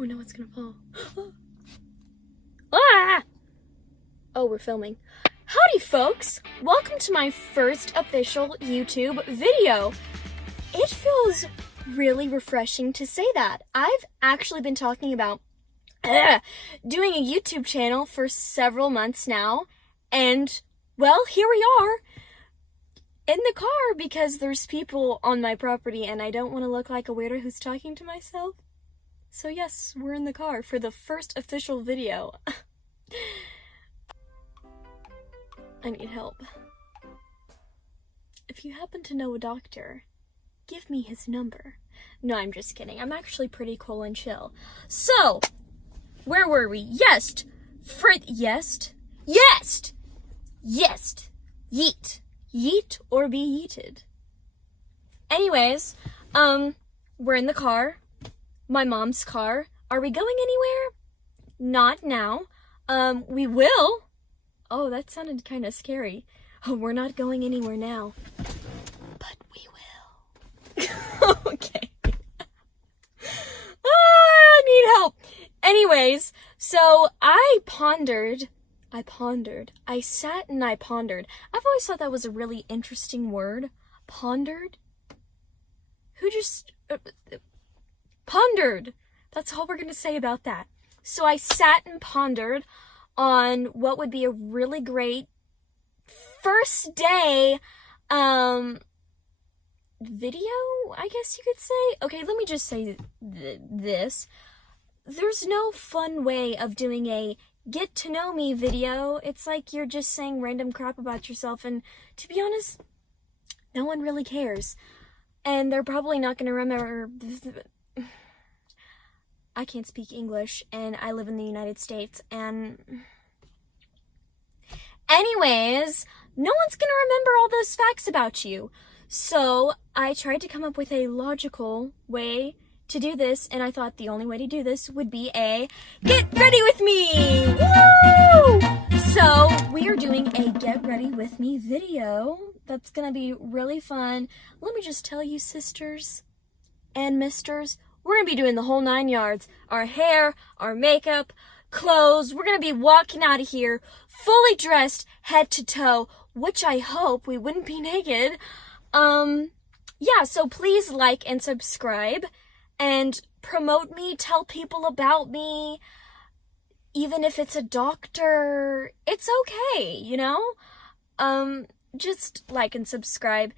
Oh no, it's gonna fall. Ah! Oh, we're filming. Howdy folks! Welcome to my first official YouTube video. It feels really refreshing to say that. I've actually been talking about doing a YouTube channel for several months now, and well, here we are in the car because there's people on my property and I don't want to look like a weirdo who's talking to myself. So yes, we're in the car for the first official video. I need help. If you happen to know a doctor, give me his number. No, I'm just kidding. I'm actually pretty cool and chill. So, where were we? Yeet. Yeet or be yeeted. Anyways, we're in the car. My mom's car. Are we going anywhere? Not now. We will. Oh, that sounded kind of scary. Oh, we're not going anywhere now. But we will. Okay. I need help. Anyways, so I sat and I pondered. I've always thought that was a really interesting word. Pondered? Who just... pondered. That's all we're going to say about that. So I sat and pondered on what would be a really great first day video, I guess you could say. Okay, let me just say this. There's no fun way of doing a get to know me video. It's like you're just saying random crap about yourself, and to be honest, no one really cares. And they're probably not going to remember... I can't speak English, and I live in the United States, and... Anyways, no one's gonna remember all those facts about you. So, I tried to come up with a logical way to do this, and I thought the only way to do this would be a Get Ready With Me! Woo! So, we are doing a Get Ready With Me video. That's gonna be really fun. Let me just tell you, sisters and misters, we're going to be doing the whole 9 yards. Our hair, our makeup, clothes. We're going to be walking out of here fully dressed head to toe, which I hope we wouldn't be naked. Yeah, so please like and subscribe and promote me, tell people about me. Even if it's a doctor, it's okay, you know? Just like and subscribe.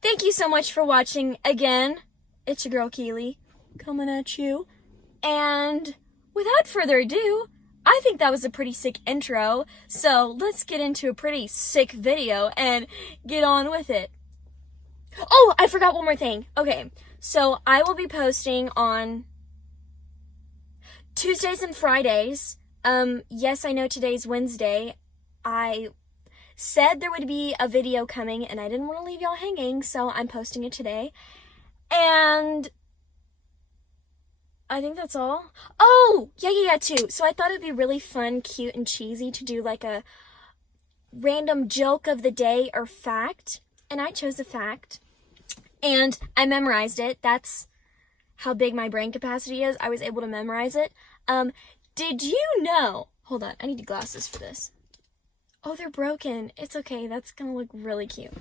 Thank you so much for watching again. It's your girl Keely, coming at you. And without further ado, I think that was a pretty sick intro, so let's get into a pretty sick video and get on with it. Oh, I forgot one more thing. Okay, so I will be posting on Tuesdays and Fridays. Yes, I know today's Wednesday. I said there would be a video coming and I didn't want to leave y'all hanging, so I'm posting it today. And I think that's all. Oh, yeah, too. So I thought it'd be really fun, cute, and cheesy to do like a random joke of the day or fact. And I chose a fact. And I memorized it. That's how big my brain capacity is. I was able to memorize it. Did you know... Hold on, I need glasses for this. Oh, they're broken. It's okay. That's gonna look really cute.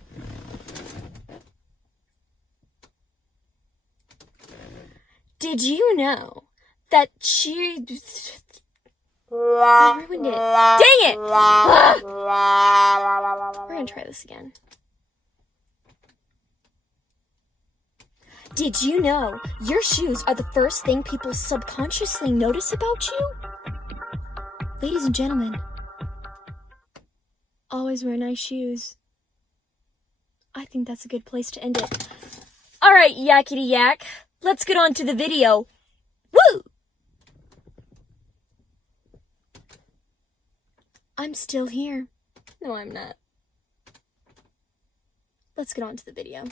Did you know that she... I ruined it. Dang it! We're gonna try this again. Did you know your shoes are the first thing people subconsciously notice about you? Ladies and gentlemen, always wear nice shoes. I think that's a good place to end it. Alright, yakety yak. Let's get on to the video. Woo! I'm still here. No, I'm not. Let's get on to the video.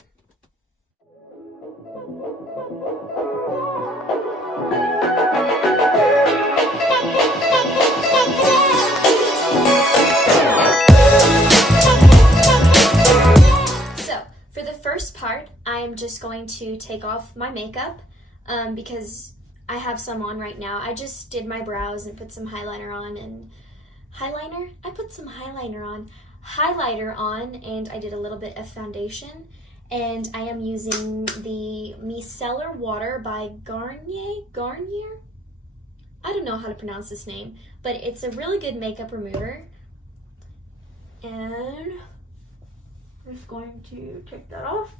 So, for the first part, I am just going to take off my makeup because I have some on right now. I just did my brows and put some highlighter on and I put some highlighter on and I did a little bit of foundation. And I am using the Micellar Water by Garnier? I don't know how to pronounce this name, but it's a really good makeup remover. And I'm just going to take that off.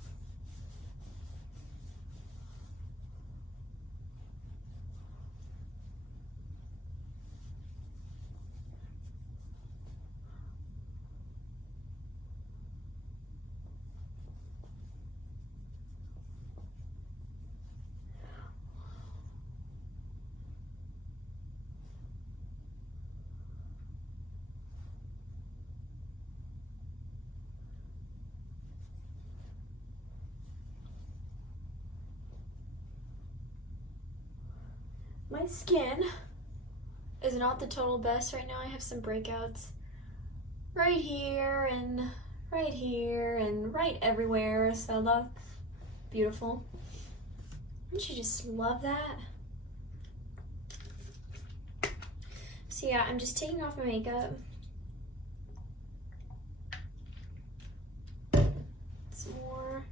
My skin is not the total best right now. I have some breakouts right here and right everywhere, so that's beautiful. Don't you just love that? So yeah, I'm just taking off my makeup. Some more.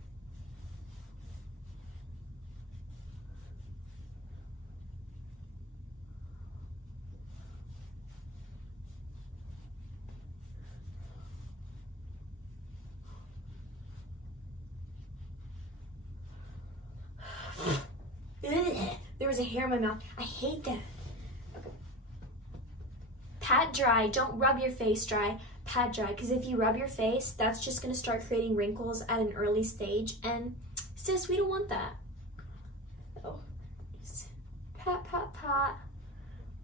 There was a hair in my mouth. I hate that. Okay. Pat dry. Don't rub your face dry. Pat dry. Because if you rub your face, that's just going to start creating wrinkles at an early stage. And sis, we don't want that. So, just pat, pat, pat.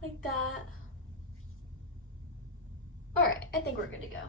Like that. Alright, I think we're good to go.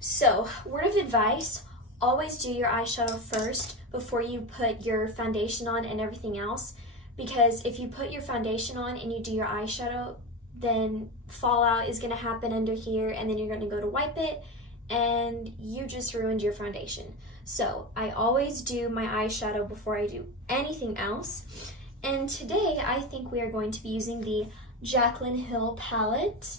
So, word of advice. Always do your eyeshadow first before you put your foundation on and everything else, because if you put your foundation on and you do your eyeshadow, then fallout is going to happen under here, and then you're going to go to wipe it and you just ruined your foundation. So I always do my eyeshadow before I do anything else. And today I think we are going to be using the Jaclyn Hill palette.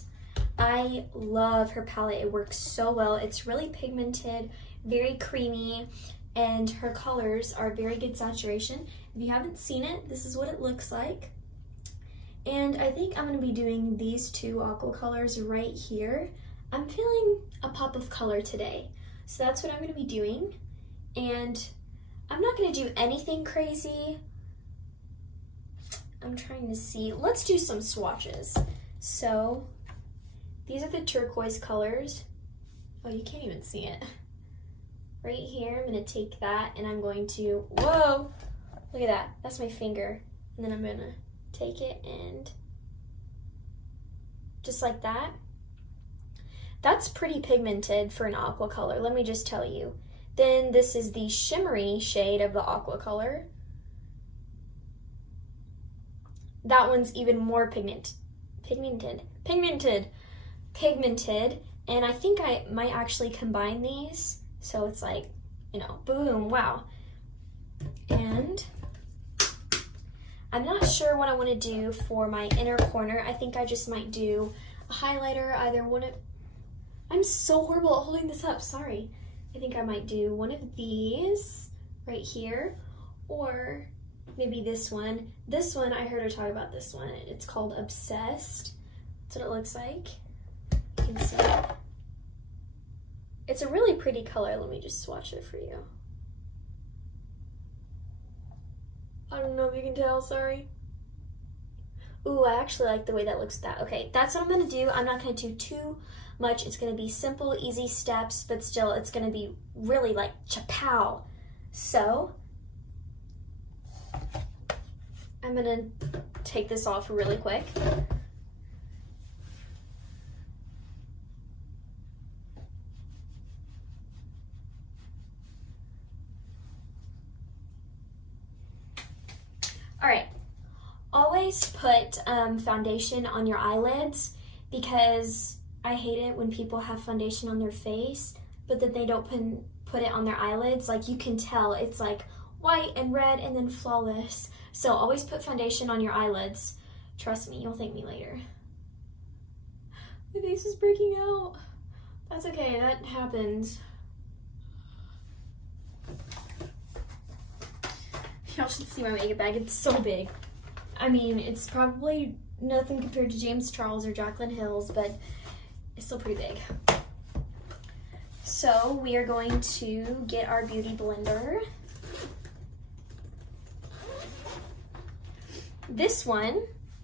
I love her palette. It works so well. It's really pigmented, very creamy, and her colors are very good saturation. If you haven't seen it, this is what it looks like. And I think I'm going to be doing these two aqua colors right here. I'm feeling a pop of color today, so that's what I'm going to be doing. And I'm not going to do anything crazy. I'm trying to see. Let's do some swatches. So these are the turquoise colors. Oh, you can't even see it. Right here, I'm going to take that and I'm going to, whoa, look at that. That's my finger. And then I'm going to take it and just like that. That's pretty pigmented for an aqua color, let me just tell you. Then this is the shimmery shade of the aqua color. That one's even more pigmented. And I think I might actually combine these. So it's like, you know, boom, wow. And I'm not sure what I want to do for my inner corner. I think I just might do a highlighter, either one of, I'm so horrible at holding this up, sorry. I think I might do one of these right here, or maybe this one. This one, I heard her talk about this one. It's called Obsessed. That's what it looks like. You can see it. It's a really pretty color. Let me just swatch it for you. I don't know if you can tell, sorry. Ooh, I actually like the way that looks. Okay, that's what I'm gonna do. I'm not gonna do too much. It's gonna be simple, easy steps, but still it's gonna be really like chapow. So, I'm gonna take this off really quick. All right, always put foundation on your eyelids, because I hate it when people have foundation on their face, but then they don't put it on their eyelids, like you can tell it's like white and red and then flawless. So always put foundation on your eyelids. Trust me, you'll thank me later. My face is breaking out. That's okay, that happens. Y'all should see my makeup bag. It's so big. I mean, it's probably nothing compared to James Charles or Jaclyn Hill's, but it's still pretty big. So we are going to get our beauty blender. This one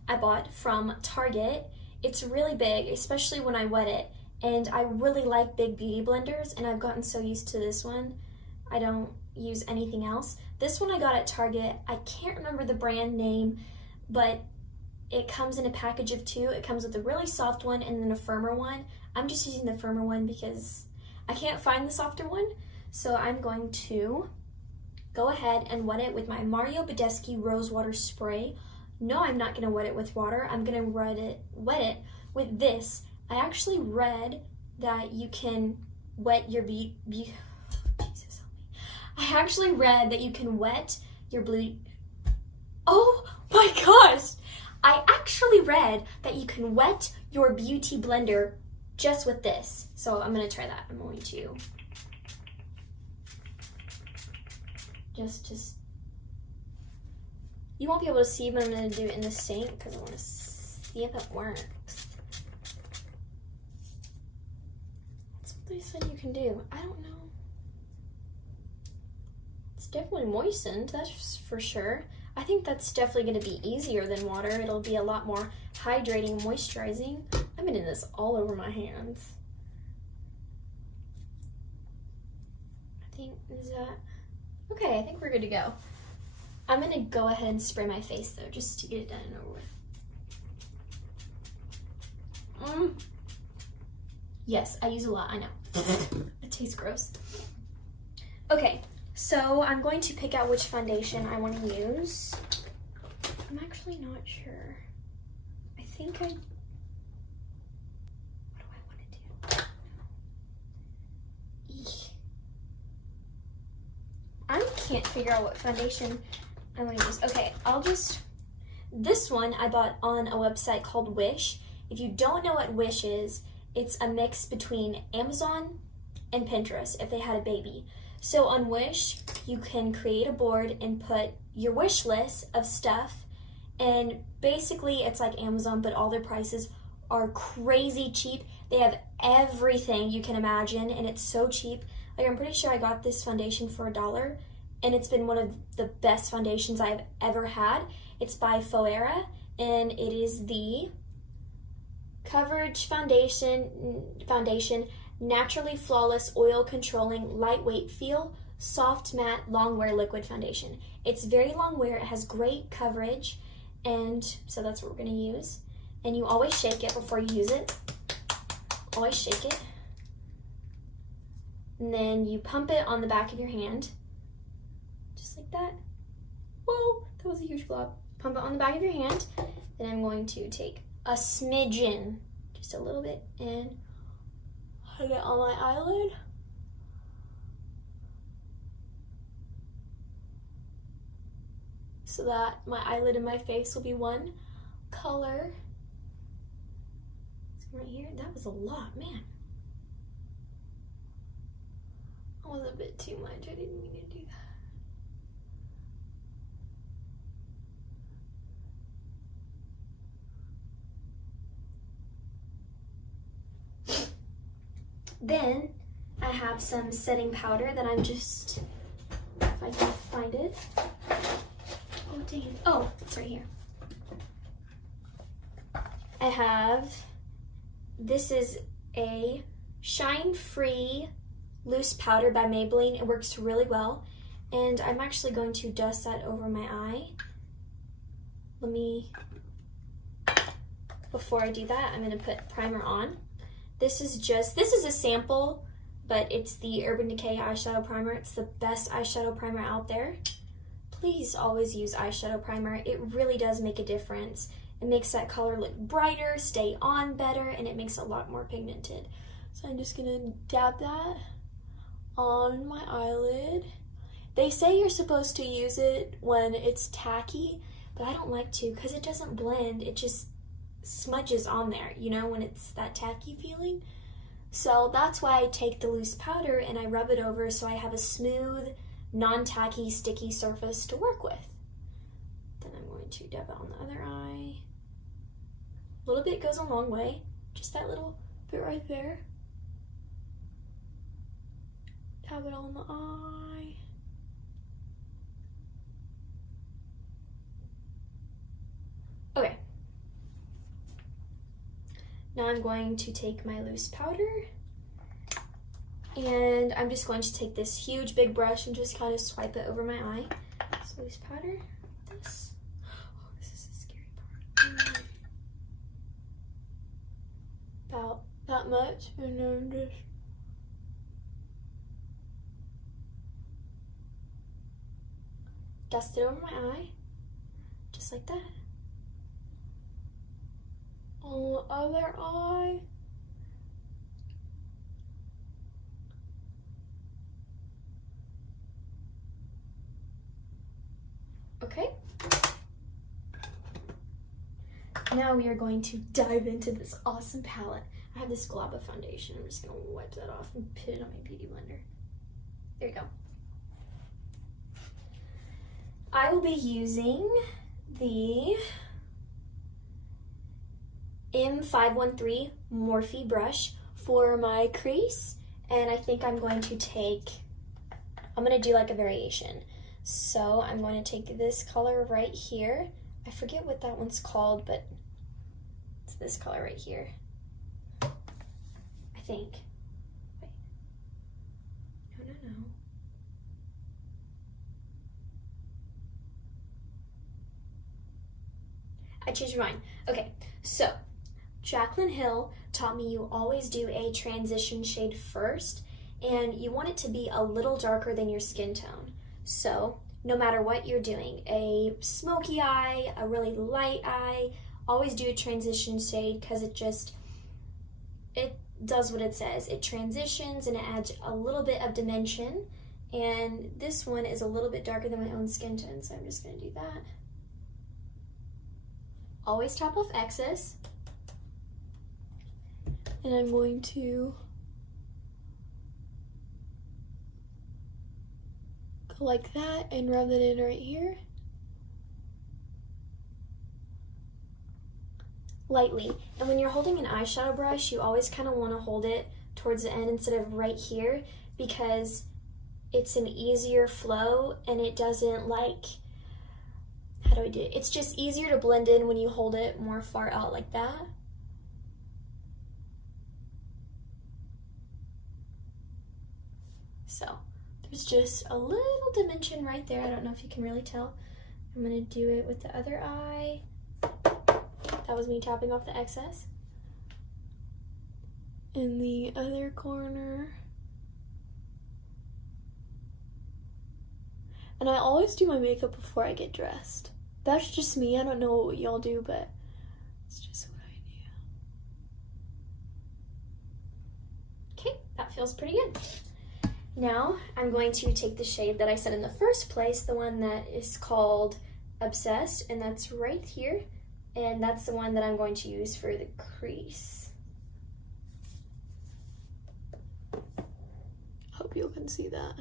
I bought from Target. It's really big, especially when I wet it. And I really like big beauty blenders, and I've gotten so used to this one. I don't use anything else. This one I got at Target. I can't remember the brand name, but it comes in a package of 2. It comes with a really soft one and then a firmer one. I'm just using the firmer one because I can't find the softer one. So I'm going to go ahead and wet it with my Mario Badescu Rose Water Spray. No, I'm not gonna wet it with water. I'm gonna wet it with this. I actually read that you can wet your Jesus help me. I actually read that you can wet your blue. Oh my gosh! I actually read that you can wet your beauty blender just with this. So I'm gonna try that. I'm going to just. You won't be able to see, but I'm gonna do it in the sink because I want to see if it works. That's what they said you can do. I don't know. It's definitely moistened, that's for sure. I think that's definitely going to be easier than water. It'll be a lot more hydrating, moisturizing. I'm getting this all over my hands. I think, is that... Okay, I think we're good to go. I'm going to go ahead and spray my face though, just to get it done and over with. Yes, I use a lot, I know. It tastes gross. Okay. So I'm going to pick out which foundation I want to use. I'm actually not sure. I think what do I want to do? Eek. I can't figure out what foundation I'm going to use. Okay, this one I bought on a website called Wish. If you don't know what Wish is, it's a mix between Amazon and Pinterest if they had a baby. So on Wish, you can create a board and put your wish list of stuff, and basically it's like Amazon, but all their prices are crazy cheap. They have everything you can imagine, and it's so cheap. Like, I'm pretty sure I got this foundation for $1, and it's been one of the best foundations I've ever had. It's by Foera, and it is the Coverage Foundation Naturally Flawless Oil Controlling Lightweight Feel Soft Matte Long Wear Liquid Foundation. It's very long wear, it has great coverage, and so that's what we're going to use. And you always shake it before you use it. Always shake it. And then you pump it on the back of your hand. Just like that. Whoa, that was a huge glob. Pump it on the back of your hand. Then I'm going to take a smidgen, just a little bit, and put it on my eyelid. So that my eyelid and my face will be one color. So right here, that was a lot, man. That was a bit too much, I didn't mean to do that. Then I have some setting powder that I'm just, if I can find it. Oh, dang it. Oh, it's right here. I have, this is a Shine Free Loose Powder by Maybelline. It works really well. And I'm actually going to dust that over my eye. Before I do that, I'm going to put primer on. This is a sample, but it's the Urban Decay eyeshadow primer. It's the best eyeshadow primer out there. Please always use eyeshadow primer. It really does make a difference. It makes that color look brighter, stay on better, and it makes it a lot more pigmented. So I'm just gonna dab that on my eyelid. They say you're supposed to use it when it's tacky, but I don't like to because it doesn't blend. It just smudges on there, you know, when it's that tacky feeling. So that's why I take the loose powder and I rub it over so I have a smooth, non-tacky, sticky surface to work with. Then I'm going to dab it on the other eye. A little bit goes a long way, just that little bit right there. Dab it on the eye. Okay. Now I'm going to take my loose powder and I'm just going to take this huge big brush and just kind of swipe it over my eye. So loose powder, this. Oh, this is the scary part. About that much, and then just dust it over my eye, just like that. On the other eye. Okay. Now we are going to dive into this awesome palette. I have this glob of foundation. I'm just gonna wipe that off and put it on my beauty blender. There you go. I will be using the M513 Morphe brush for my crease, and I think I'm going to do like a variation. So I'm going to take this color right here. I forget what that one's called, but it's this color right here, I think. Wait. No. I changed my mind. Okay, so Jaclyn Hill taught me you always do a transition shade first, and you want it to be a little darker than your skin tone. So no matter what you're doing, a smoky eye, a really light eye, always do a transition shade because it does what it says. It transitions and it adds a little bit of dimension, and this one is a little bit darker than my own skin tone, so I'm just going to do that. Always top off excess. And I'm going to go like that and rub it in right here. Lightly. And when you're holding an eyeshadow brush, you always kind of want to hold it towards the end instead of right here, because it's an easier flow and it doesn't how do I do it? It's just easier to blend in when you hold it more far out like that. So there's just a little dimension right there. I don't know if you can really tell. I'm gonna do it with the other eye. That was me tapping off the excess. In the other corner. And I always do my makeup before I get dressed. That's just me. I don't know what y'all do, but it's just what I do. Okay, that feels pretty good. Now I'm going to take the shade that I said in the first place, the one that is called Obsessed, and that's right here. And that's the one that I'm going to use for the crease. Hope you can see that.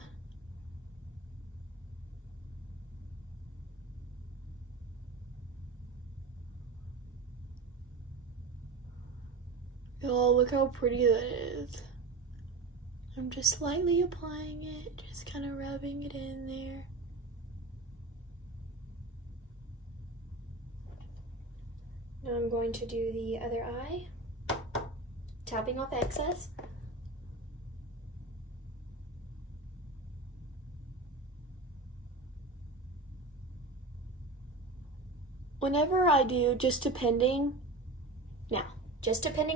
Oh, look how pretty that is. I'm just lightly applying it, just kind of rubbing it in there. Now I'm going to do the other eye, tapping off excess. Whenever I do, just depending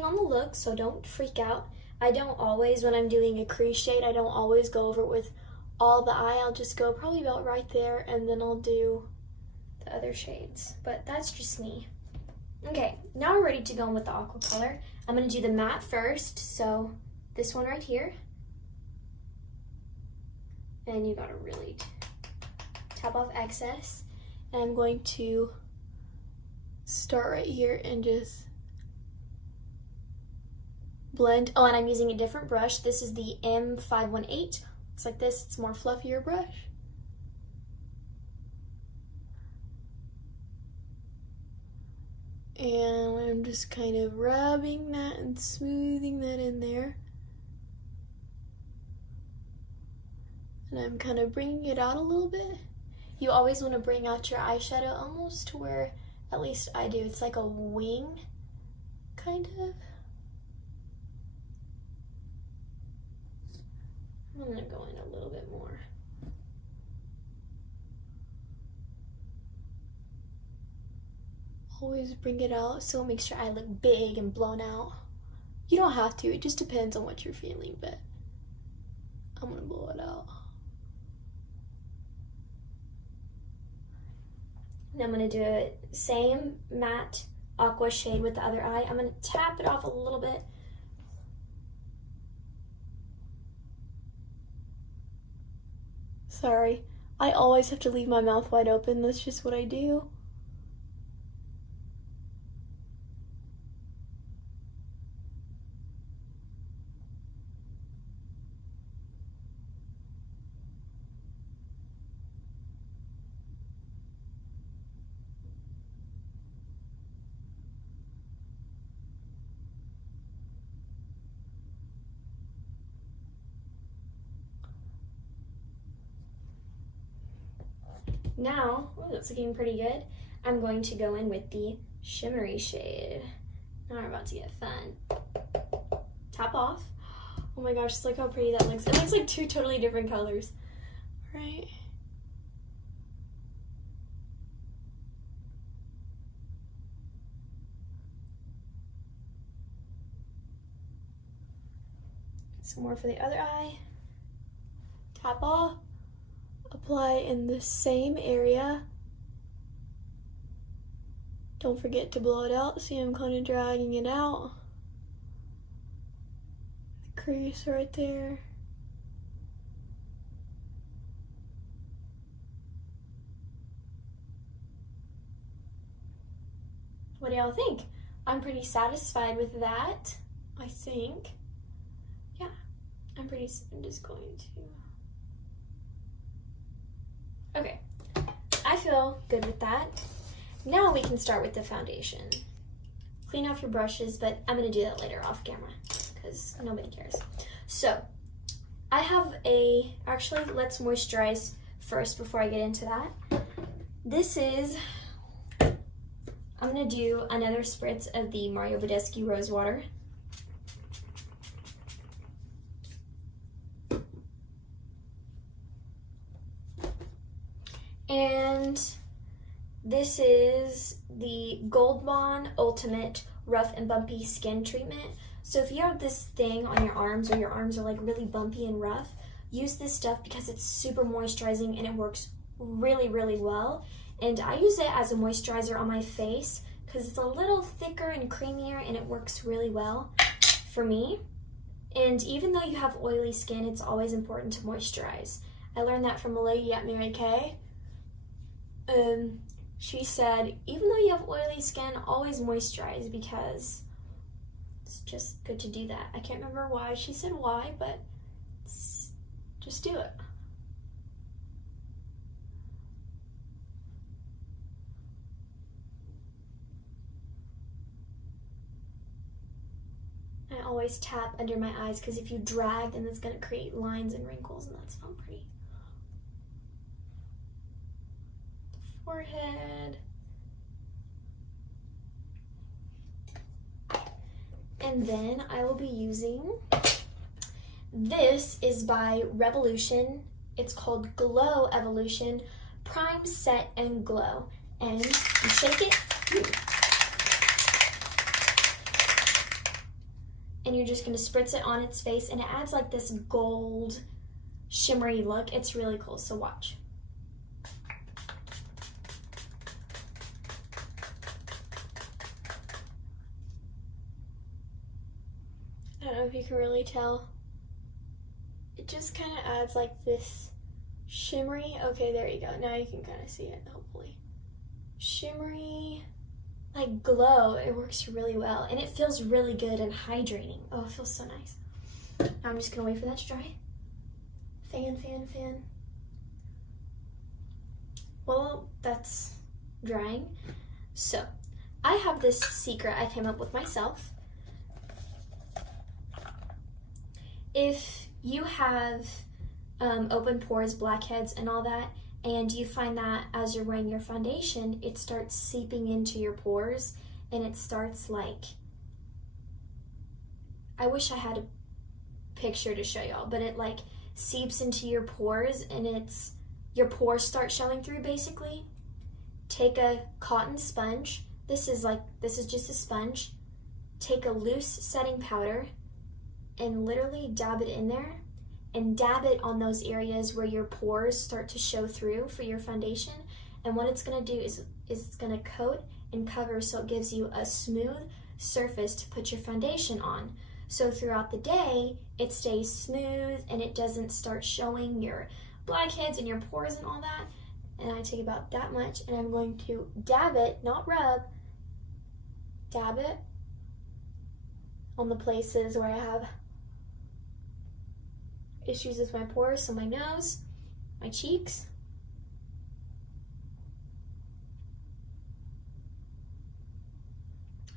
on the look, so don't freak out. I don't always, when I'm doing a crease shade, I don't always go over it with all the eye. I'll just go probably about right there, and then I'll do the other shades. But that's just me. Okay, now we're ready to go in with the aqua color. I'm going to do the matte first, so this one right here. and you gotta really tap off excess. And I'm going to start right here and just blend. Oh, and I'm using a different brush. This is the M518. Looks like this. It's more fluffier brush. And I'm just kind of rubbing that and smoothing that in there. And I'm kind of bringing it out a little bit. You always want to bring out your eyeshadow almost to where, at least I do, it's like a wing, kind of. I'm gonna go in a little bit more. Always bring it out so it makes your eye look big and blown out. You don't have to, it just depends on what you're feeling, but I'm gonna blow it out. And I'm gonna do it same matte aqua shade with the other eye. I'm gonna tap it off a little bit. Sorry, I always have to leave my mouth wide open. That's just what I do. Now, oh, that's looking pretty good. I'm going to go in with the shimmery shade. Now we're about to get fun. Top off. Oh my gosh, look how pretty that looks. It looks like two totally different colors. All right. Some more for the other eye. Top off. Apply in the same area. Don't forget to blow it out. See, I'm kind of dragging it out. The crease right there. What do y'all think? I'm pretty satisfied with that, I think. Yeah, I'm just going to. Okay, I feel good with that. Now we can start with the foundation. Clean off your brushes, but I'm gonna do that later off camera because nobody cares. So, I have actually let's moisturize first before I get into that. This is, I'm gonna do another spritz of the Mario Badescu Rose Water. And this is the Gold Bond Ultimate Rough and Bumpy Skin Treatment. So if you have this thing on your arms or your arms are like really bumpy and rough, use this stuff because it's super moisturizing and it works really, really well. And I use it as a moisturizer on my face because it's a little thicker and creamier and it works really well for me. And even though you have oily skin, it's always important to moisturize. I learned that from a lady at Mary Kay. She said, even though you have oily skin, always moisturize because it's just good to do that. I can't remember why she said why, but just do it. I always tap under my eyes because if you drag, then it's going to create lines and wrinkles, and that's not pretty. Forehead. And then I will be using, this is by Revolution. It's called Glow Evolution Prime, Set, and Glow. And you shake it. And you're just going to spritz it on its face, and it adds like this gold shimmery look. It's really cool, so watch. I don't know if you can really tell. It just kind of adds like this shimmery. Okay, there you go. Now you can kind of see it, hopefully. Shimmery, like glow. It works really well, and it feels really good and hydrating. Oh, it feels so nice. Now I'm just gonna wait for that to dry. Fan, fan, fan. Well, that's drying. So, I have this secret I came up with myself. If you have open pores, blackheads, and all that, and you find that as you're wearing your foundation, it starts seeping into your pores, and it starts like, I wish I had a picture to show y'all, but it like seeps into your pores, and your pores start showing through basically. Take a cotton sponge. This is just a sponge. Take a loose setting powder and literally dab it in there, and dab it on those areas where your pores start to show through for your foundation. And what it's gonna do is it's gonna coat and cover, so it gives you a smooth surface to put your foundation on. So throughout the day, it stays smooth and it doesn't start showing your blackheads and your pores and all that. And I take about that much, and I'm going to dab it, not rub, dab it on the places where I have issues with my pores. So my nose, my cheeks,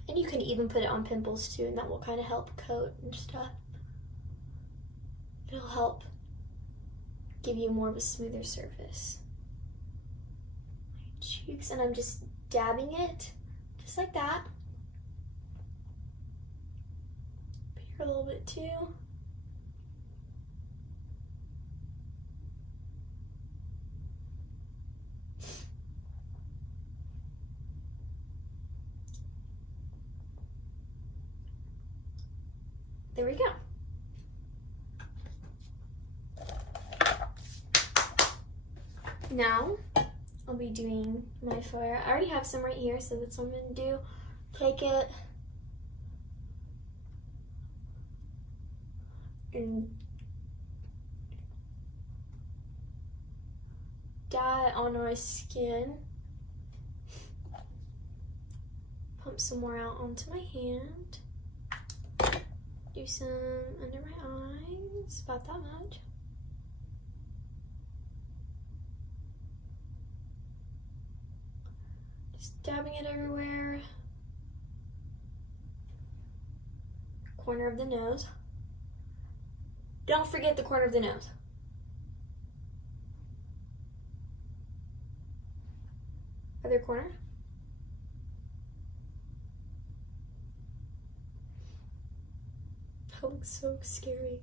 and you can even put it on pimples too, and that will kind of help coat and stuff. It'll help give you more of a smoother surface. My cheeks, and I'm just dabbing it, just like that. Here a little bit too. There we go. Now, I'll be doing my forehead. I already have some right here, so that's what I'm gonna do. Take it and dab it on my skin. Pump some more out onto my hand. Do some under my eyes, about that much. Just dabbing it everywhere. Corner of the nose. Don't forget the corner of the nose. Other corner. That looks so scary.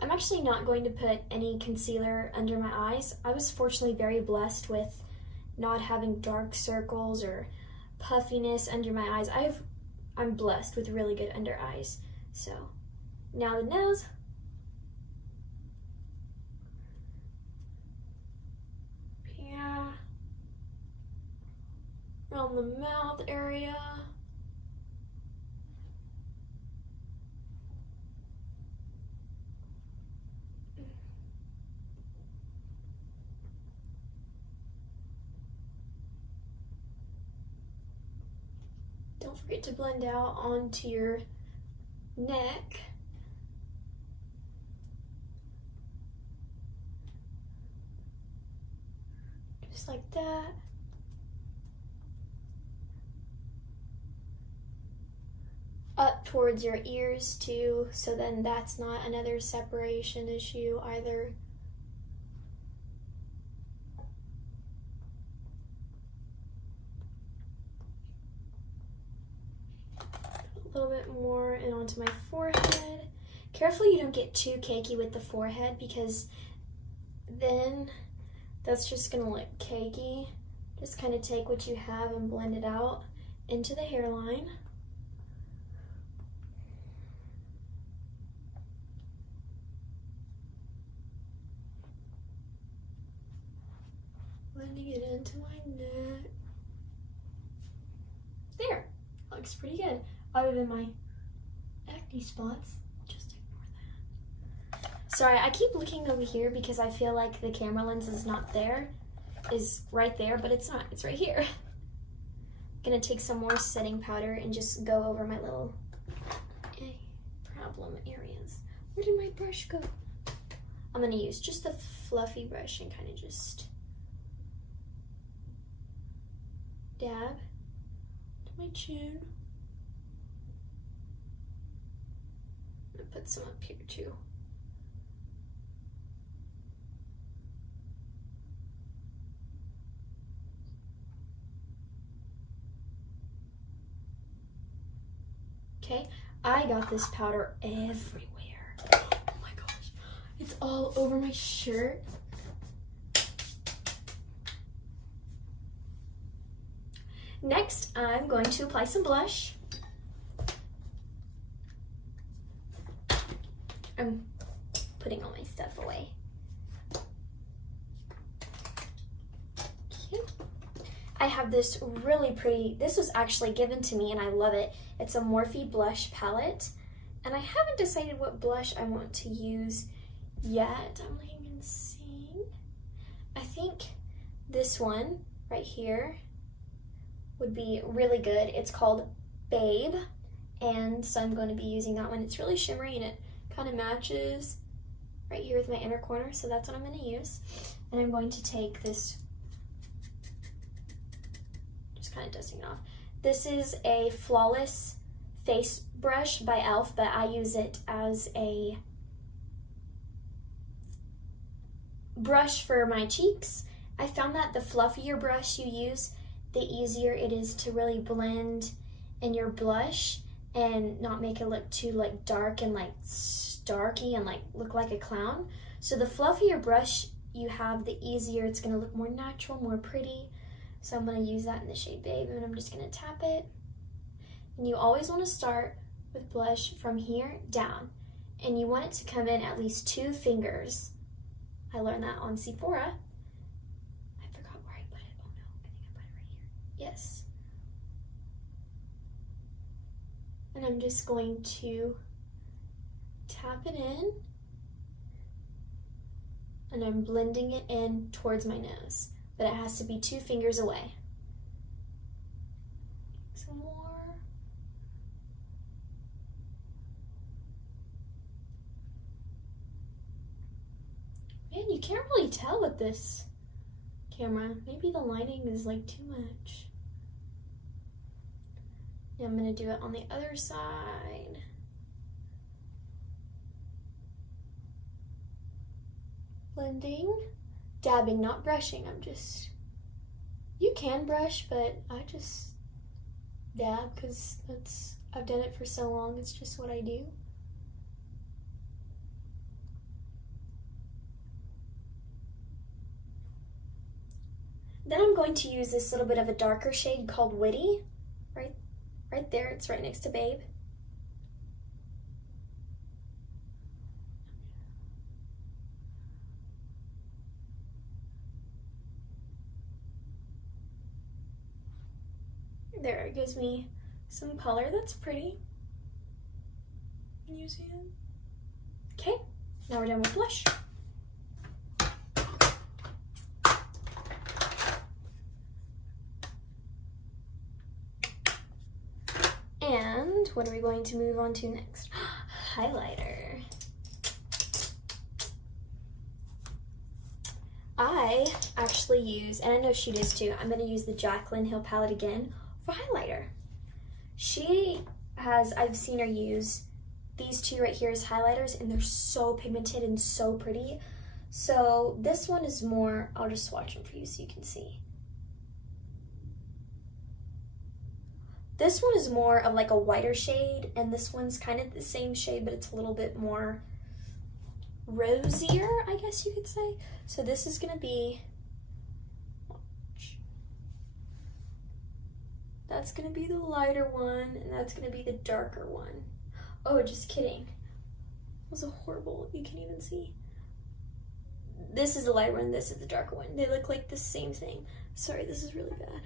I'm actually not going to put any concealer under my eyes. I was fortunately very blessed with not having dark circles or puffiness under my eyes. I'm blessed with really good under eyes. So now the nose. Yeah. Around the mouth area. Don't forget to blend out onto your neck. Just like that. Up towards your ears too, so then that's not another separation issue either. A little bit more and onto my forehead. Carefully you don't get too cakey with the forehead, because then that's just gonna look cakey. Just kind of take what you have and blend it out into the hairline. blending it into my neck. There, looks pretty good. Other than my acne spots, just ignore that. Sorry, I keep looking over here because I feel like the camera lens is not there, is right there, but it's not, it's right here. I'm gonna take some more setting powder and just go over my little problem areas. Where did my brush go? I'm gonna use just a fluffy brush and kind of just dab to my chin. I'm gonna put some up here too. Okay, I got this powder everywhere. Oh my gosh, it's all over my shirt. Next, I'm going to apply some blush. I'm putting all my stuff away. Cute. I have this really pretty, this was actually given to me and I love it. It's a Morphe blush palette. And I haven't decided what blush I want to use yet. I'm looking and seeing. I think this one right here would be really good. It's called Babe. And so I'm going to be using that one. It's really shimmery and it kind of matches right here with my inner corner. So that's what I'm going to use. And I'm going to take this, just kind of dusting it off. This is a Flawless face brush by e.l.f., but I use it as a brush for my cheeks. I found that the fluffier brush you use, the easier it is to really blend in your blush and not make it look too like dark and like starky and like look like a clown. So the fluffier brush you have, the easier it's going to look more natural, more pretty. So I'm going to use that in the shade Babe, and I'm just going to tap it. And you always want to start with blush from here down. And you want it to come in at least 2 fingers. I learned that on Sephora. I forgot where I put it. Oh no, I think I put it right here. Yes. And I'm just going to tap it in. And I'm blending it in towards my nose. But it has to be 2 fingers away. Some more. Man, you can't really tell with this camera. Maybe the lighting is like too much. Now I'm gonna do it on the other side. Blending. Dabbing, not brushing. I'm just, you can brush, but I just dab because I've done it for so long. It's just what I do. Then I'm going to use this little bit of a darker shade called Witty. Right there, it's right next to Babe. There, it gives me some color that's pretty. Can you see it? Okay, now we're done with blush. And what are we going to move on to next? Highlighter. I actually use, and I know she does too, I'm going to use the Jaclyn Hill palette again for highlighter. She has, I've seen her use these 2 right here as highlighters, and they're so pigmented and so pretty. So this one is more, I'll just swatch them for you so you can see. This one is more of like a whiter shade, and this one's kind of the same shade, but it's a little bit more rosier, I guess you could say. So this is gonna be, that's gonna be the lighter one, and that's gonna be the darker one. Oh, just kidding. That was a horrible, you can't even see. this is the lighter one, this is the darker one. They look like the same thing. Sorry, this is really bad.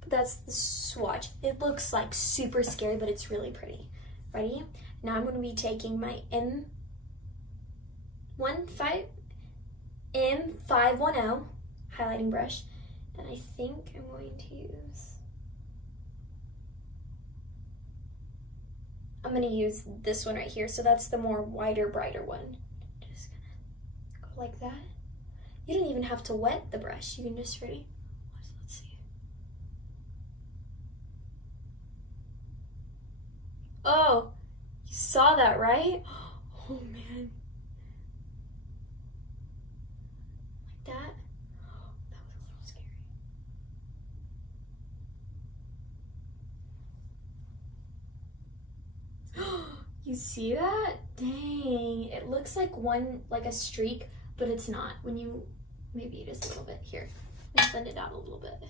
But that's the swatch. It looks like super scary, but it's really pretty. Ready? Now I'm going to be taking my M510 highlighting brush, and I think I'm going to use this one right here. So that's the more wider, brighter one. Just gonna go like that. You don't even have to wet the brush. You can just, ready? Let's see. Oh, you saw that, right? Oh man. Like that. That was a little scary. You see that? Dang. It looks like like a streak, but it's not. Maybe it is a little bit. Here, let me blend it out a little bit.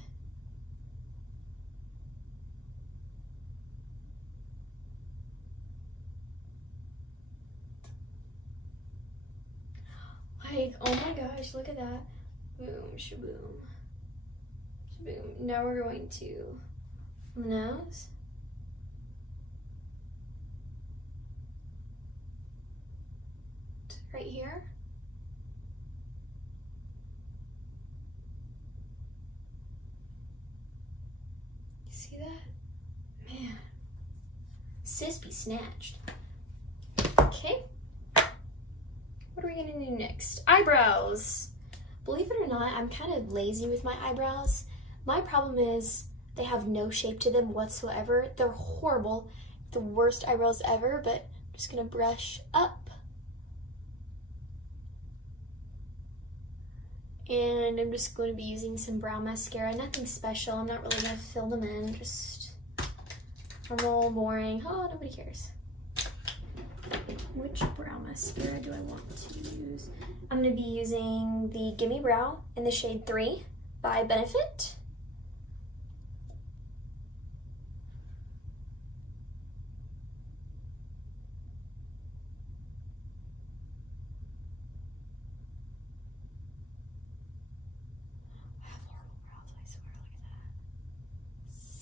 Like, oh my gosh, look at that. Boom, shaboom. Shaboom. Now we're going to on the nose. Right here. You see that? Man. Sis be snatched. Okay. What are we gonna do next? Eyebrows. Believe it or not, I'm kind of lazy with my eyebrows. My problem is they have no shape to them whatsoever. They're horrible. The worst eyebrows ever, but I'm just gonna brush up. And I'm just going to be using some brown mascara. Nothing special. I'm not really going to fill them in. Just normal, boring. Oh, nobody cares. Which brown mascara do I want to use? I'm going to be using the Gimme Brow in the shade 3 by Benefit.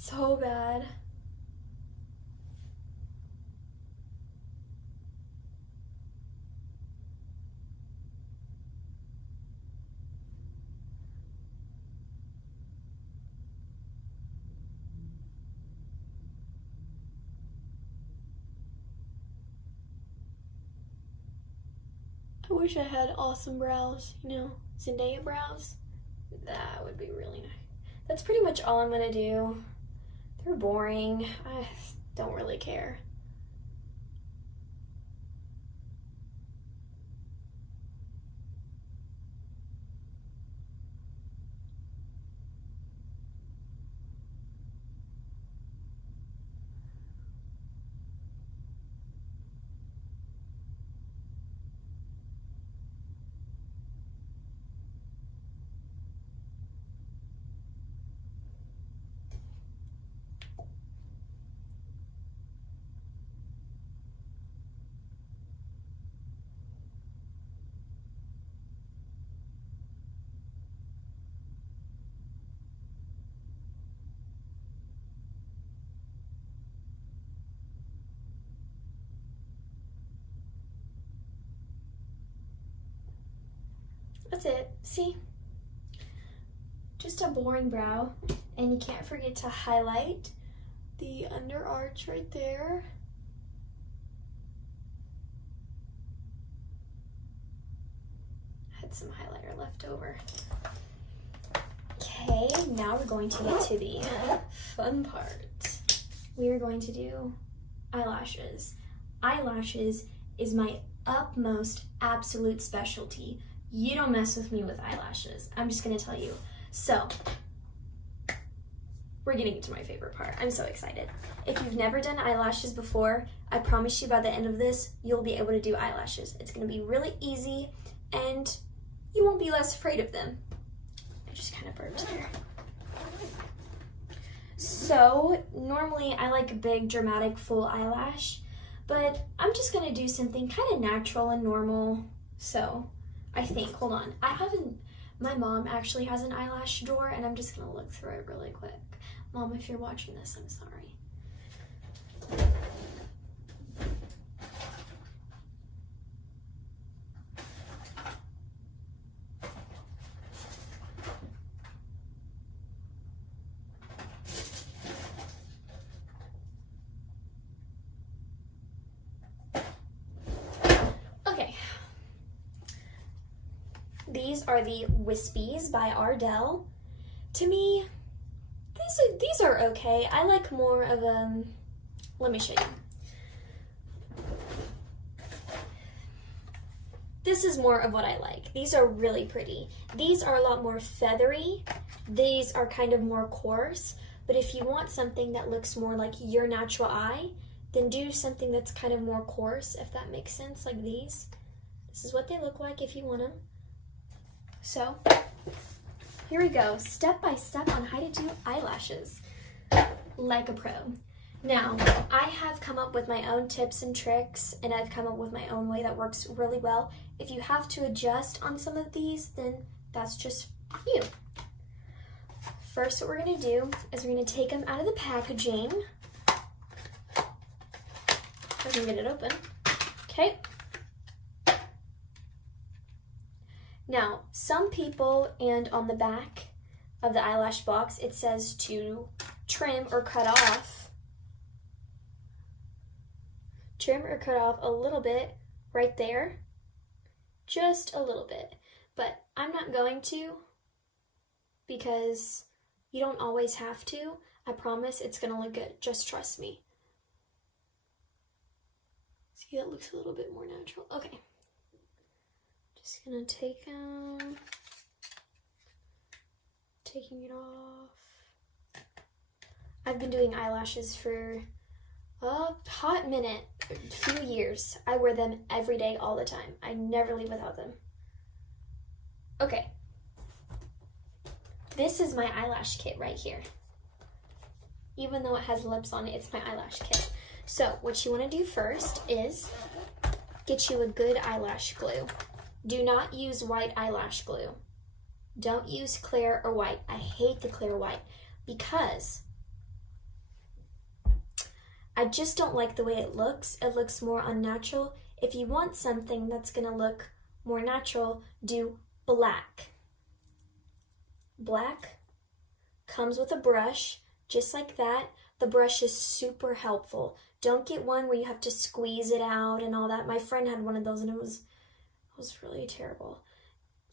So bad. I wish I had awesome brows, Zendaya brows. That would be really nice. That's pretty much all I'm gonna do. They're boring. I don't really care. That's it. See? Just a boring brow. And you can't forget to highlight the under arch right there. Had some highlighter left over. Okay, now we're going to get to the fun part. We are going to do eyelashes. Eyelashes is my utmost absolute specialty. You don't mess with me with eyelashes. I'm just gonna tell you. So, we're getting into my favorite part. I'm so excited. If you've never done eyelashes before, I promise you by the end of this, you'll be able to do eyelashes. It's gonna be really easy and you won't be less afraid of them. I just kind of burped there. So, normally I like a big, dramatic, full eyelash, But I'm just gonna do something kind of natural and normal. So I think, hold on, my mom actually has an eyelash drawer, and I'm just gonna look through it really quick. Mom, if you're watching this, I'm sorry. Okay. These are the Wispies by Ardell. To me, these are okay. I like more of let me show you. This is more of what I like. These are really pretty. These are a lot more feathery. These are kind of more coarse. But if you want something that looks more like your natural eye, then do something that's kind of more coarse, if that makes sense, like these. This is what they look like if you want them. So, here we go, step by step on how to do eyelashes like a pro. Now, I have come up with my own tips and tricks, and I've come up with my own way that works really well. If you have to adjust on some of these, then that's just you. First, what we're gonna do is we're gonna take them out of the packaging. I can get it open. Okay. Now, some people, and on the back of the eyelash box, it says to trim or cut off. Trim or cut off a little bit right there. Just a little bit. But I'm not going to, because you don't always have to. I promise it's going to look good. Just trust me. See, that looks a little bit more natural. Okay. Just gonna take taking it off. I've been doing eyelashes for a hot minute, a few years. I wear them every day, all the time. I never leave without them. Okay. This is my eyelash kit right here. Even though it has lips on it, it's my eyelash kit. So what you want to do first is get you a good eyelash glue. Do not use white eyelash glue. Don't use clear or white. I hate the clear white because I just don't like the way it looks. It looks more unnatural. If you want something that's going to look more natural, do black. Black comes with a brush, just like that. The brush is super helpful. Don't get one where you have to squeeze it out and all that. My friend had one of those and it was really terrible.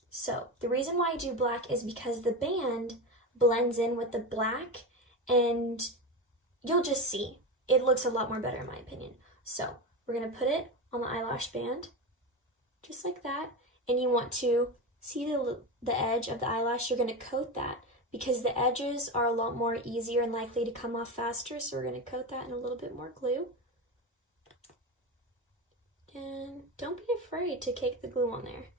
So the reason why I do black is because the band blends in with the black, and you'll just see. It looks a lot more better in my opinion. So we're going to put it on the eyelash band, just like that. And you want to see the edge of the eyelash. You're going to coat that because the edges are a lot more easier and likely to come off faster. So we're going to coat that in a little bit more glue. And don't be afraid to cake the glue on there.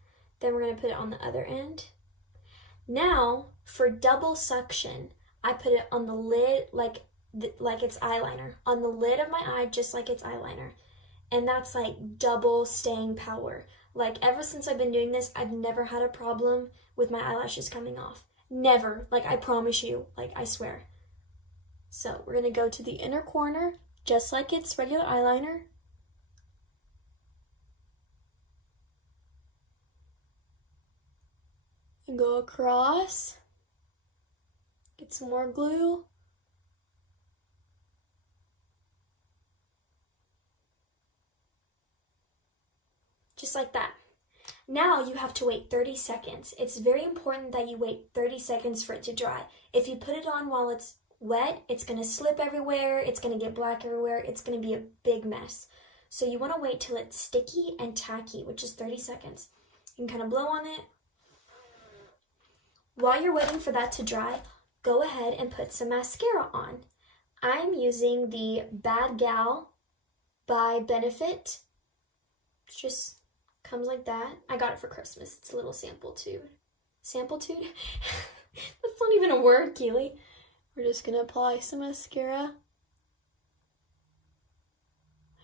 Then we're going to put it on the other end. Now, for double suction, I put it on the lid like it's eyeliner. On the lid of my eye, just like it's eyeliner. And that's like double staying power. Like ever since I've been doing this, I've never had a problem with my eyelashes coming off. Never. Like I promise you. Like I swear. So we're going to go to the inner corner, just like it's regular eyeliner. And go across, get some more glue, just like that. Now you have to wait 30 seconds. It's very important that you wait 30 seconds for it to dry. If you put it on while it's wet, it's going to slip everywhere, it's going to get black everywhere, it's going to be a big mess. So you want to wait till it's sticky and tacky, which is 30 seconds. You can kind of blow on it. While you're waiting for that to dry, go ahead and put some mascara on. I'm using the Bad Gal by Benefit. It just comes like that. I got it for Christmas. It's a little sample tube. Sample tube? That's not even a word, Keely. We're just going to apply some mascara.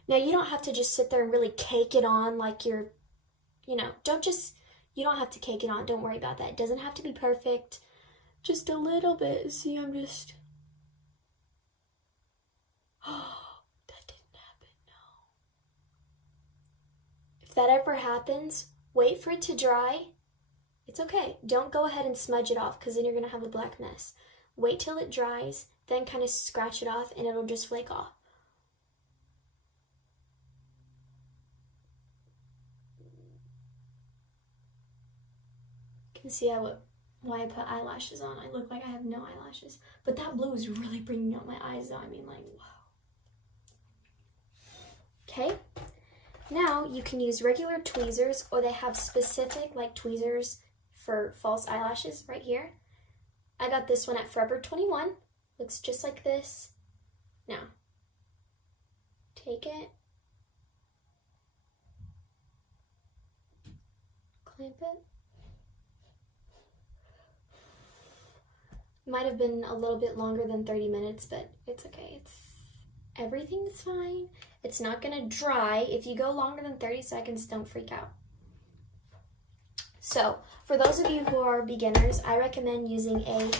Now, you don't have to just sit there and really cake it on like you're, you don't have to cake it on. Don't worry about that. It doesn't have to be perfect. Just a little bit. See, I'm just... Oh, that didn't happen, no. If that ever happens, wait for it to dry. It's okay. Don't go ahead and smudge it off because then you're going to have a black mess. Wait till it dries, then kind of scratch it off and it'll just flake off. You can see why I put eyelashes on. I look like I have no eyelashes. But that blue is really bringing out my eyes though. I mean, like, wow. Okay. Now you can use regular tweezers, or they have specific like tweezers for false eyelashes right here. I got this one at Forever 21. Looks just like this. Now, take it, clamp it. Might have been a little bit longer than 30 minutes, but it's okay. Everything's fine. It's not gonna dry. If you go longer than 30 seconds, don't freak out. So, for those of you who are beginners, I recommend using a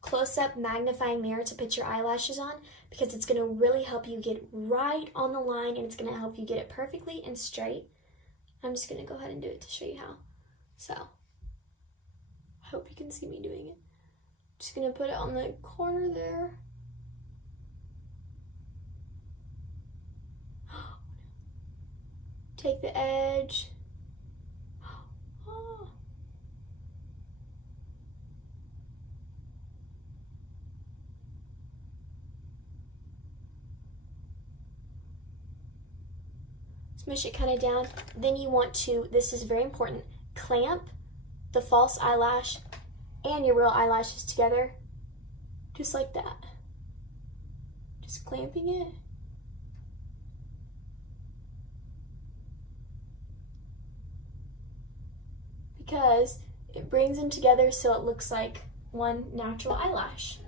close-up magnifying mirror to put your eyelashes on, because it's gonna really help you get right on the line and it's gonna help you get it perfectly and straight. I'm just gonna go ahead and do it to show you how. So, I hope you can see me doing it. Just gonna put it on the corner there. Take the edge. Oh. Smush it kind of down. Then you want to, this is very important, clamp the false eyelash and your real eyelashes together, just like that. Just clamping it. Because it brings them together so it looks like one natural eyelash.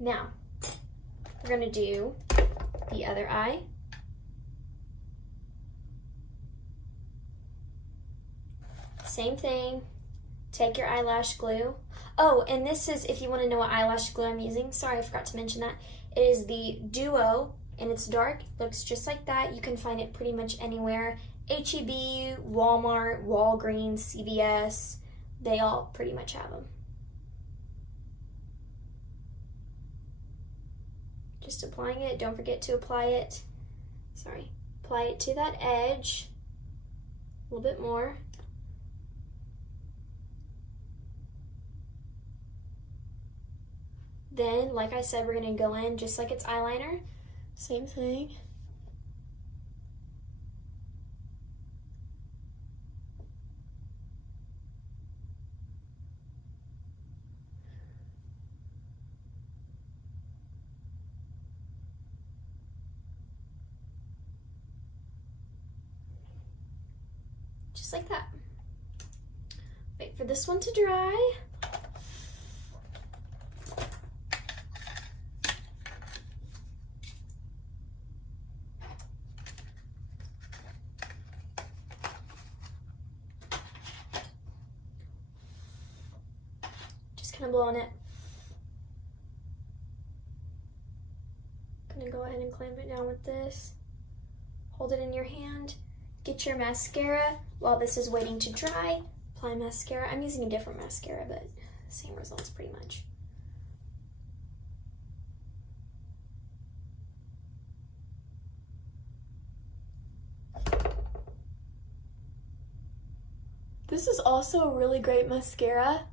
Now, we're gonna do the other eye. Same thing, take your eyelash glue. Oh, and this is, if you wanna know what eyelash glue I'm using, sorry, I forgot to mention that. It is the Duo, and it's dark, looks just like that. You can find it pretty much anywhere. H-E-B, Walmart, Walgreens, CVS, they all pretty much have them. Just applying it, don't forget to apply it, apply it to that edge, a little bit more. Then, like I said, we're gonna go in just like it's eyeliner, same thing. Just like that. Wait for this one to dry. Just kind of blow on it. Gonna go ahead and clamp it down with this. Hold it in your hand. Get your mascara while this is waiting to dry. Apply mascara. I'm using a different mascara, but same results pretty much. This is also a really great mascara.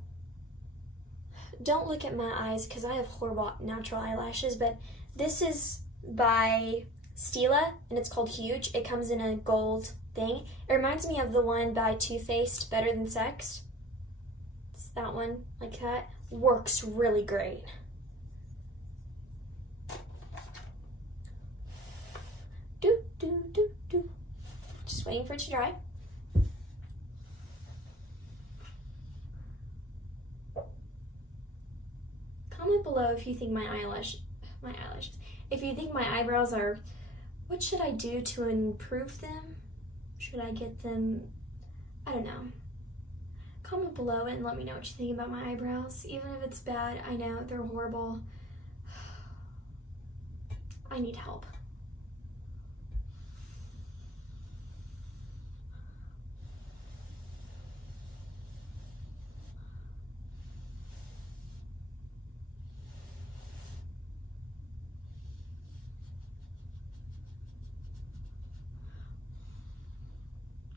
Don't look at my eyes because I have horrible natural eyelashes, but this is by Stila and it's called Huge. It comes in a gold thing. It reminds me of the one by Too Faced, Better Than Sex. It's that one, like that. Works really great. Just waiting for it to dry. Comment below if you think my eyelashes, if you think my eyebrows are What should I do to improve them? Should I get them, I don't know. Comment below and let me know what you think about my eyebrows. Even if it's bad, I know they're horrible. I need help.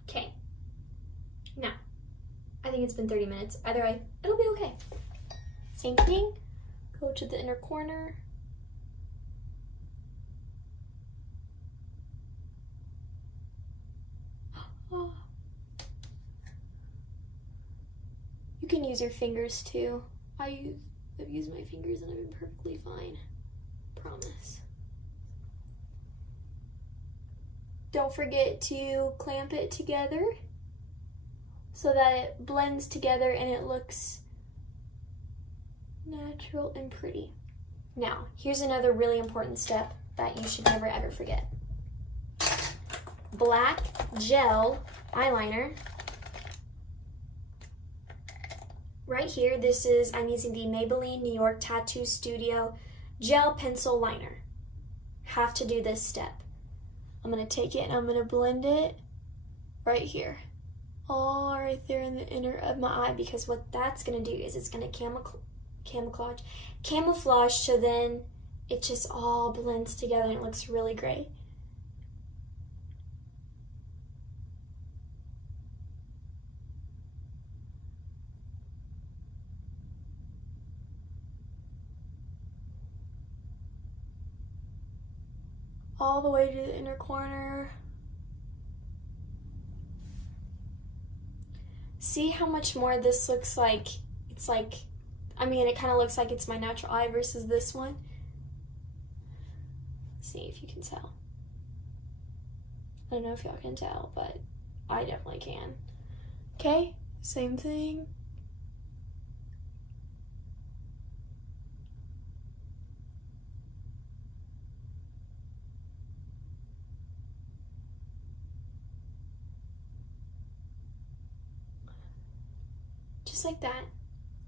Okay. Now, I think it's been 30 minutes. Either way, it'll be okay. Same thing. Go to the inner corner. Oh. You can use your fingers too. I've used my fingers and I've been perfectly fine. Promise. Don't forget to clamp it together so that it blends together and it looks natural and pretty. Now, here's another really important step that you should never ever forget. Black gel eyeliner. Right here, I'm using the Maybelline New York Tattoo Studio Gel Pencil Liner. Have to do this step. I'm going to take it and I'm going to blend it right here. All right there in the inner of my eye, because what that's going to do is it's going to camouflage so then it just all blends together and it looks really great. All the way to the inner corner. See how much more this looks like? It's like, I mean, it kind of looks like it's my natural eye versus this one. See if you can tell. I don't know if y'all can tell, but I definitely can. Okay, same thing. Just like that,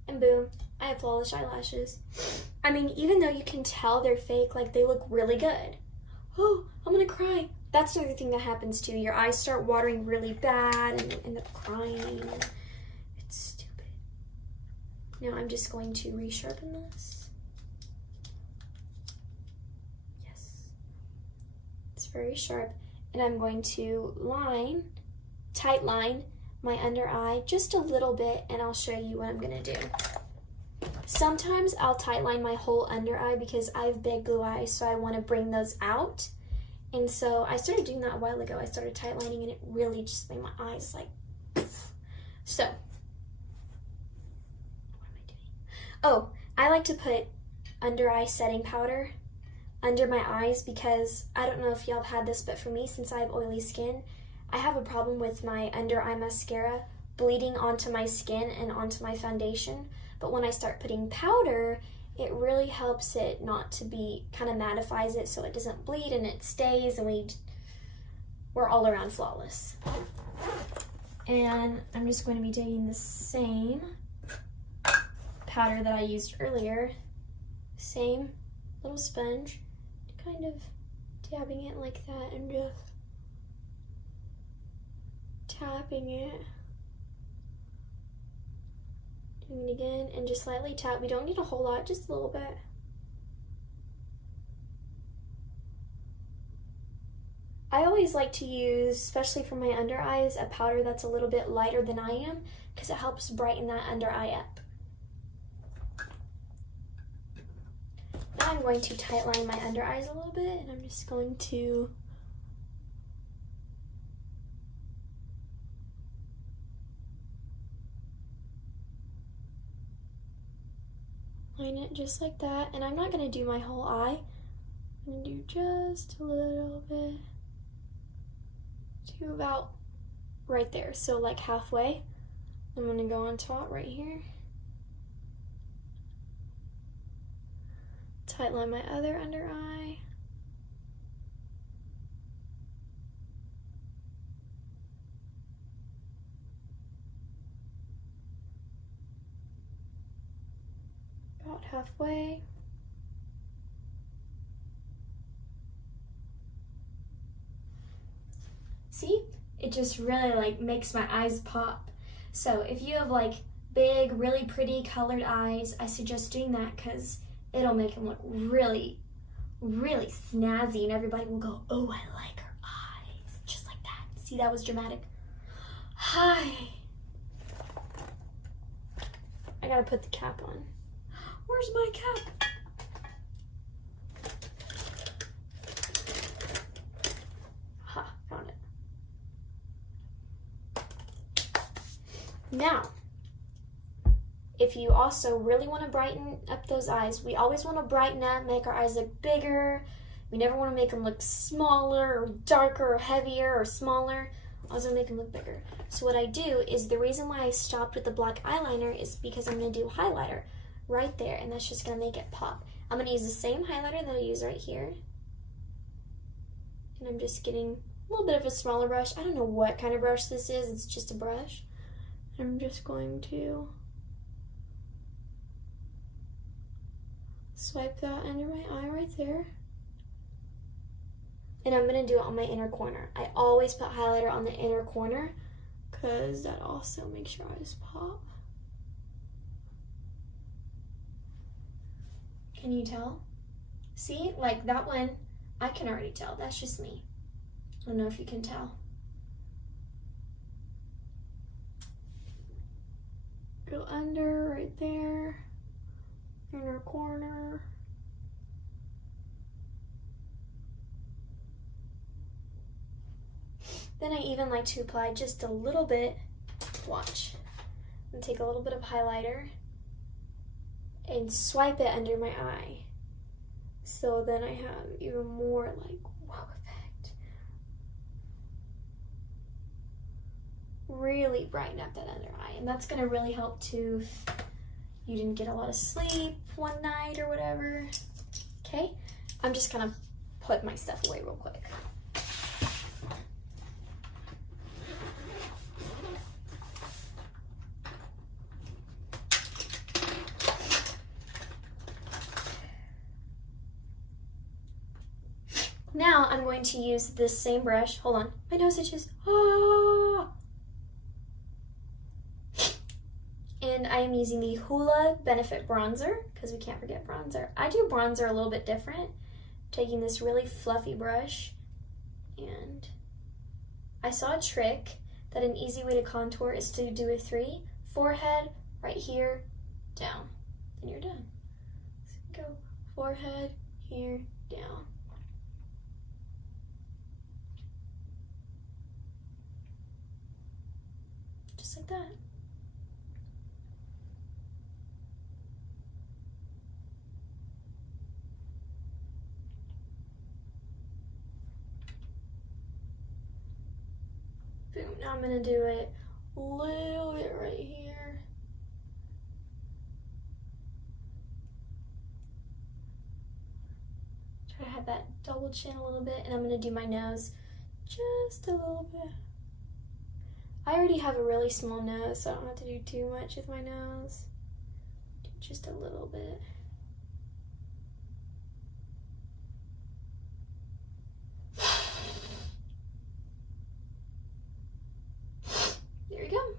and boom, I have flawless eyelashes. I mean, even though you can tell they're fake, like they look really good. Oh, I'm gonna cry. That's another thing that happens too. Your eyes start watering really bad and you end up crying. It's stupid. Now I'm just going to resharpen this. Yes. It's very sharp. And I'm going to tight line my under eye just a little bit, and I'll show you what I'm gonna do. Sometimes I'll tight line my whole under eye because I have big blue eyes, so I want to bring those out. And so I started doing that a while ago. I started tight lining and it really just made my eyes like poof. So what am I doing? Oh, I like to put under eye setting powder under my eyes because I don't know if y'all have had this, but for me, since I have oily skin, I have a problem with my under eye mascara bleeding onto my skin and onto my foundation. But when I start putting powder, it really helps it not to be, kind of mattifies it so it doesn't bleed and it stays, and we're all around flawless. And I'm just going to be taking the same powder that I used earlier, same little sponge, kind of dabbing it like that and just tapping it. Doing it again and just slightly tap. We don't need a whole lot, just a little bit. I always like to use, especially for my under eyes, a powder that's a little bit lighter than I am because it helps brighten that under eye up. Now I'm going to tight line my under eyes a little bit, and I'm just going to line it just like that. And I'm not going to do my whole eye. I'm going to do just a little bit to about right there. So like halfway. I'm going to go on top right here. Tight line my other under eye. halfway. See? It just really like makes my eyes pop. So if you have like big, really pretty colored eyes, I suggest doing that because it'll make them look really, really snazzy, and everybody will go, oh, I like her eyes. Just like that. See, that was dramatic. Hi. I gotta put the cap on. Where's my cap? Ha, found it. Now, if you also really want to brighten up those eyes, we always want to brighten up, make our eyes look bigger. We never want to make them look smaller or darker or heavier or smaller. I always want to make them look bigger. So what I do is, the reason why I stopped with the black eyeliner is because I'm going to do highlighter right there, and that's just going to make it pop. I'm going to use the same highlighter that I use right here. And I'm just getting a little bit of a smaller brush. I don't know what kind of brush this is. It's just a brush. I'm just going to swipe that under my eye right there. And I'm going to do it on my inner corner. I always put highlighter on the inner corner because that also makes your eyes pop. Can you tell? See, like that one, I can already tell. That's just me. I don't know if you can tell. Go under right there, inner corner. Then I even like to apply just a little bit, watch, and take a little bit of highlighter and swipe it under my eye. So then I have even more like wow effect. Really brighten up that under eye. And that's gonna really help too if you didn't get a lot of sleep one night or whatever. Okay, I'm just gonna put my stuff away real quick. Now I'm going to use this same brush. Hold on, my nose itches. Ah! And I am using the Hoola Benefit Bronzer, because we can't forget bronzer. I do bronzer a little bit different, taking this really fluffy brush. And I saw a trick that an easy way to contour is to do a 3. Forehead, right here, down. Then you're done. So go forehead, here, down. Just like that. Boom. Now I'm going to do it a little bit right here. Try to have that double chin a little bit, and I'm going to do my nose just a little bit. I already have a really small nose, so I don't have to do too much with my nose. Do just a little bit. There you go.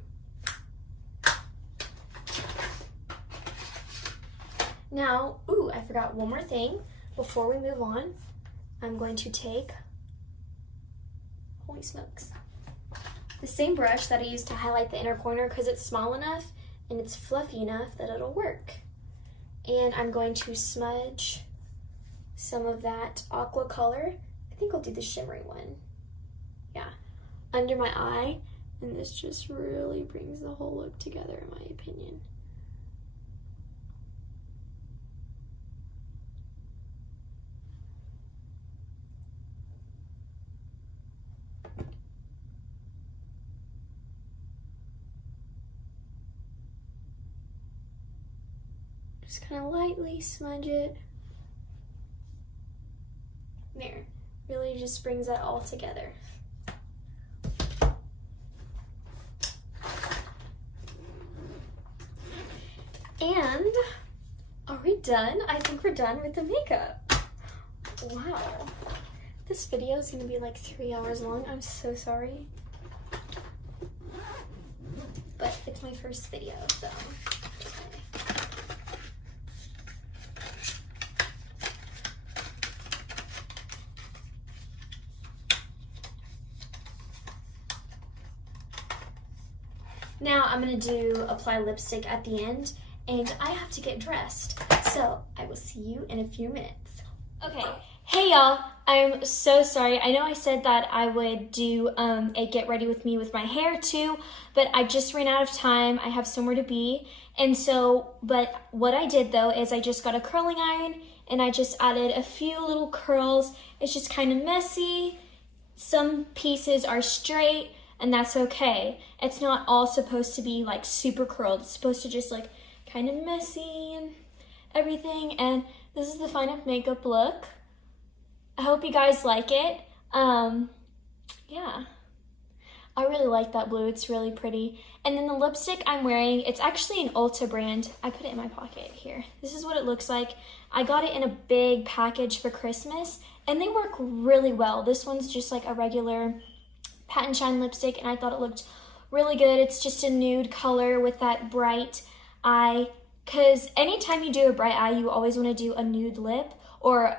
Now, ooh, I forgot one more thing. Before we move on, I'm going to take, holy smokes, the same brush that I used to highlight the inner corner, because it's small enough and it's fluffy enough that it'll work. And I'm going to smudge some of that aqua color. I think I'll do the shimmery one. Yeah, under my eye. And this just really brings the whole look together, in my opinion. Just kind of lightly smudge it. There. Really just brings that all together. And Are we done? I think we're done with the makeup. Wow. This video is gonna be like 3 hours long. I'm so sorry. But it's my first video, so. Okay. Now I'm gonna apply lipstick at the end, and I have to get dressed. So I will see you in a few minutes. Okay, hey y'all, I'm so sorry. I know I said that I would do a get ready with me with my hair too, but I just ran out of time. I have somewhere to be. And so, but what I did though is I just got a curling iron and I just added a few little curls. It's just kind of messy. Some pieces are straight, and that's okay. It's not all supposed to be like super curled. It's supposed to just like kind of messy and everything. And this is the final makeup look. I hope you guys like it. Yeah. I really like that blue. It's really pretty. And then the lipstick I'm wearing, it's actually an Ulta brand. I put it in my pocket here. This is what it looks like. I got it in a big package for Christmas, and they work really well. This one's just like a regular Pat and Shine lipstick, and I thought it looked really good. It's just a nude color with that bright eye, because anytime you do a bright eye, you always want to do a nude lip, or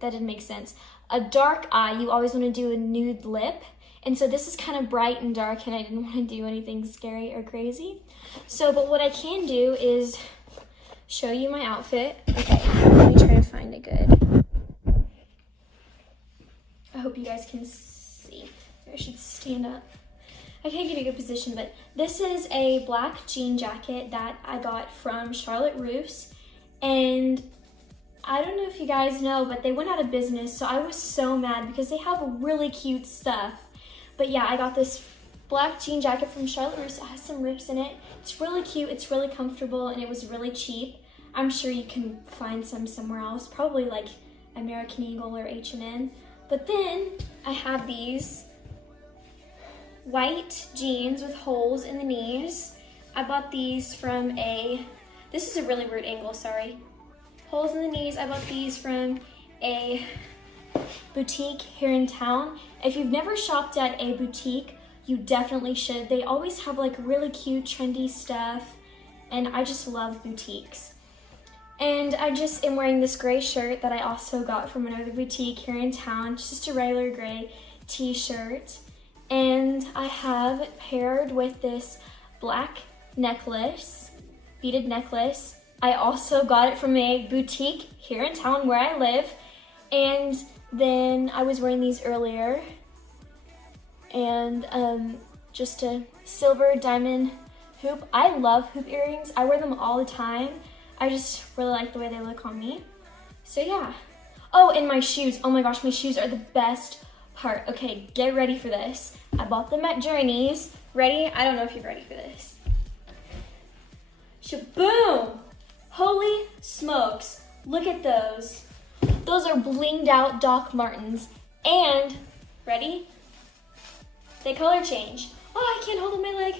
that didn't make sense. A dark eye, you always want to do a nude lip, and so this is kind of bright and dark, and I didn't want to do anything scary or crazy. So, but what I can do is show you my outfit. Okay, let me try to find it good. I hope you guys can see. I should stand up. I can't give you a good position, but this is a black jean jacket that I got from Charlotte Russe, and I don't know if you guys know, but they went out of business, so I was so mad because they have really cute stuff. But yeah, I got this black jean jacket from Charlotte Russe. It has some rips in it. It's really cute, it's really comfortable, and it was really cheap. I'm sure you can find some somewhere else, probably like American Eagle or H&M. But then I have these white jeans with holes in the knees. I bought these from this is a really weird angle, sorry. Holes in the knees. I bought these from a boutique here in town. If you've never shopped at a boutique, you definitely should. They always have like really cute, trendy stuff, and I just love boutiques. And I just am wearing this gray shirt that I also got from another boutique here in town, just a regular gray t-shirt. And I have it paired with this black necklace, beaded necklace. I also got it from a boutique here in town where I live. And then I was wearing these earlier. And just a silver diamond hoop. I love hoop earrings. I wear them all the time. I just really like the way they look on me. So yeah. Oh, and my shoes. Oh my gosh, my shoes are the best part. Okay, get ready for this. I bought them at Journeys. Ready? I don't know if you're ready for this. Shaboom! Holy smokes. Look at those. Those are blinged out Doc Martens. And, ready? They color change. Oh, I can't hold on my leg.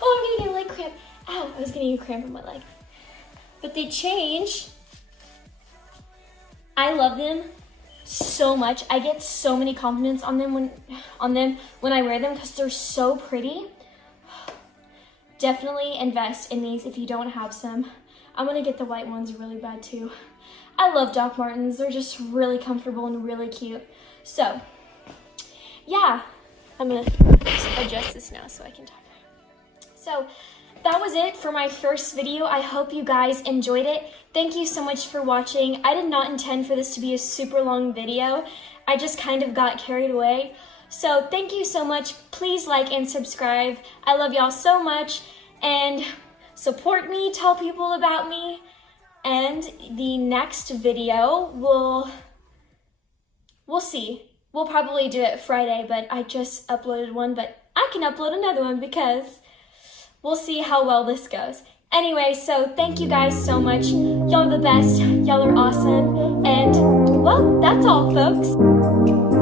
Oh, I'm gonna get a leg cramp. Ow, I was getting a cramp in my leg. But they change. I love them so much. I get so many compliments on them when I wear them because they're so pretty. Definitely invest in these if you don't have some. I'm gonna get the white ones really bad too. I love Doc Martens. They're just really comfortable and really cute. So, yeah, I'm gonna adjust this now so I can talk. So, that was it for my first video. I hope you guys enjoyed it. Thank you so much for watching. I did not intend for this to be a super long video. I just kind of got carried away. So thank you so much. Please like and subscribe. I love y'all so much. And support me, tell people about me. And the next video we'll see. We'll probably do it Friday, but I just uploaded one, but I can upload another one because we'll see how well this goes. Anyway, so thank you guys so much. Y'all are the best. Y'all are awesome. And, well, that's all, folks.